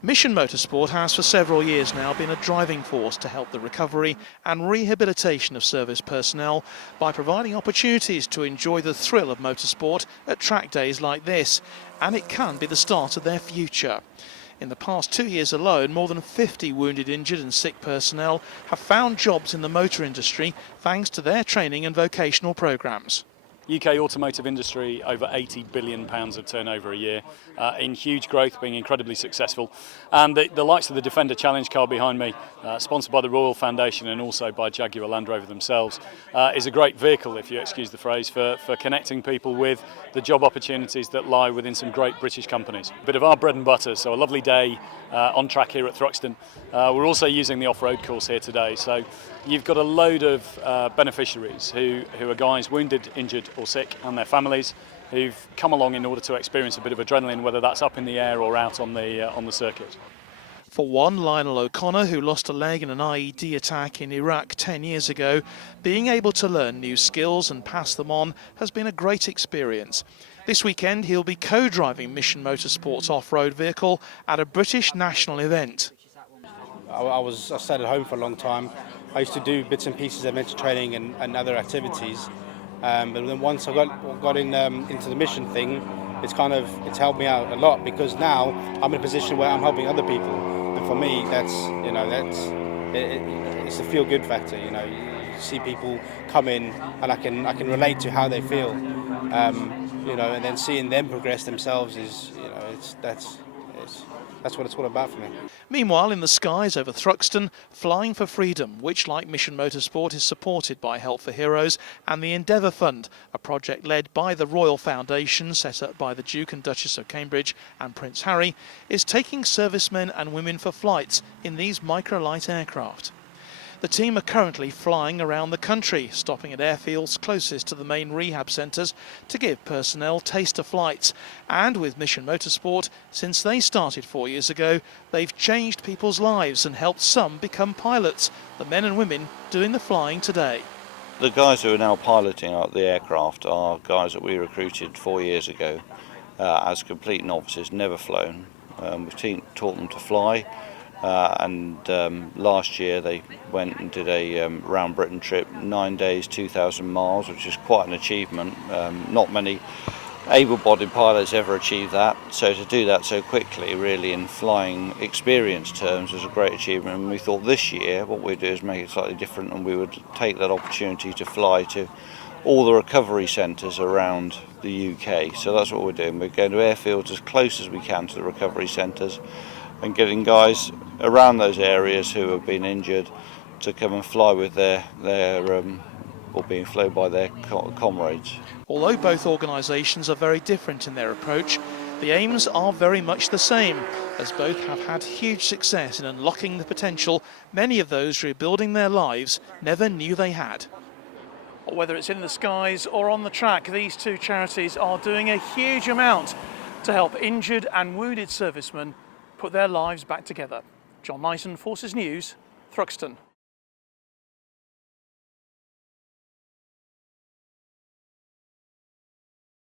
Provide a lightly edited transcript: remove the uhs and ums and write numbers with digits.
Mission Motorsport has for several years now been a driving force to help the recovery and rehabilitation of service personnel by providing opportunities to enjoy the thrill of motorsport at track days like this, and it can be the start of their future. In the past 2 years alone, more than 50 wounded, injured and sick personnel have found jobs in the motor industry thanks to their training and vocational programmes. UK automotive industry, over £80 billion of turnover a year, in huge growth, being incredibly successful. And the likes of the Defender Challenge car behind me, sponsored by the Royal Foundation and also by Jaguar Land Rover themselves, is a great vehicle, if you excuse the phrase, for connecting people with the job opportunities that lie within some great British companies. A bit of our bread and butter, so a lovely day on track here at Thruxton. We're also using the off-road course here today, so you've got a load of beneficiaries who are guys wounded, injured or sick, and their families who've come along in order to experience a bit of adrenaline, whether that's up in the air or out on the circuit. For one, Lionel O'Connor, who lost a leg in an IED attack in Iraq 10 years ago, being able to learn new skills and pass them on has been a great experience. This weekend he'll be co-driving Mission Motorsport's off-road vehicle at a British national event. I stayed at home for a long time. I used to do bits and pieces of adventure training and other activities. But then once I got into the mission thing, it's helped me out a lot, because now I'm in a position where I'm helping other people, and for me it's a feel-good factor. You see people come in, and I can relate to how they feel, and then seeing them progress themselves that's what it's all about for me. Meanwhile, in the skies over Thruxton, Flying for Freedom, which, like Mission Motorsport, is supported by Help for Heroes and the Endeavour Fund, a project led by the Royal Foundation, set up by the Duke and Duchess of Cambridge and Prince Harry, is taking servicemen and women for flights in these microlight aircraft. The team are currently flying around the country, stopping at airfields closest to the main rehab centres to give personnel taster flights. And with Mission Motorsport, since they started 4 years ago, they've changed people's lives and helped some become pilots, the men and women doing the flying today. The guys who are now piloting out the aircraft are guys that we recruited 4 years ago as complete novices, never flown. We've taught them to fly. Last year they went and did a round Britain trip, 9 days, 2,000 miles, which is quite an achievement. Not many able-bodied pilots ever achieve that, so to do that so quickly, really, in flying experience terms, was a great achievement. And we thought this year what we'd do is make it slightly different, and we would take that opportunity to fly to all the recovery centres around the UK. So that's what we're doing. We're going to airfields as close as we can to the recovery centres, and getting guys around those areas who have been injured to come and fly with or being flown by their comrades. Although both organisations are very different in their approach, the aims are very much the same, as both have had huge success in unlocking the potential many of those rebuilding their lives never knew they had. Whether it's in the skies or on the track, these two charities are doing a huge amount to help injured and wounded servicemen put their lives back together. John Knighton, Forces News, Thruxton.